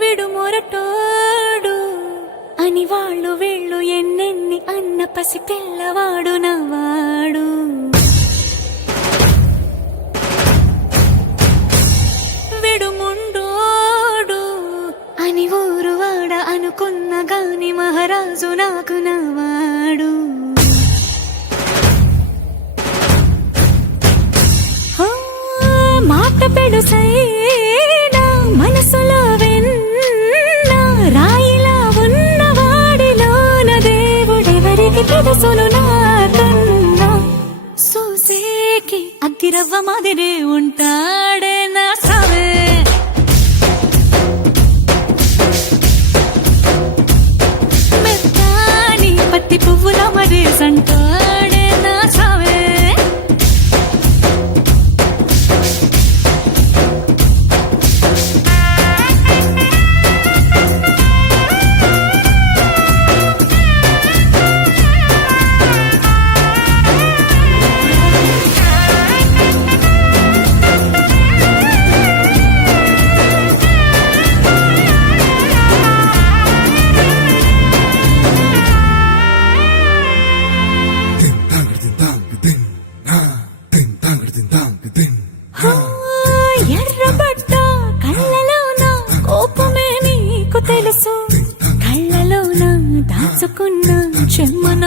విడు మొరటోడు అని వాళ్ళు వీళ్ళు ఎన్నెన్ని అన్న పసి పిల్లవాడు నవాడు. విడు ముండోడు అని ఊరు వాడ అనుకున్న గాని మహారాజు నాకు నవాడు. మాట పెడుసైనా మనసులో వెన్న రాయిలా ఉన్నవాడిలోన దేవుడెవరికి తెలుసును నాకన్నా. సూసేకి అగ్గిరవ్వ మాదిరే ఉంటాడే నా సావే. మెత్తాని పత్తి పువ్వుల మరేసంటాడే నా సావే. ఎర్రబడ్డ కళ్ళలోన కోపమే నీకు తెలుసు, కళ్ళలోన దాచుకున్న చెమ్మన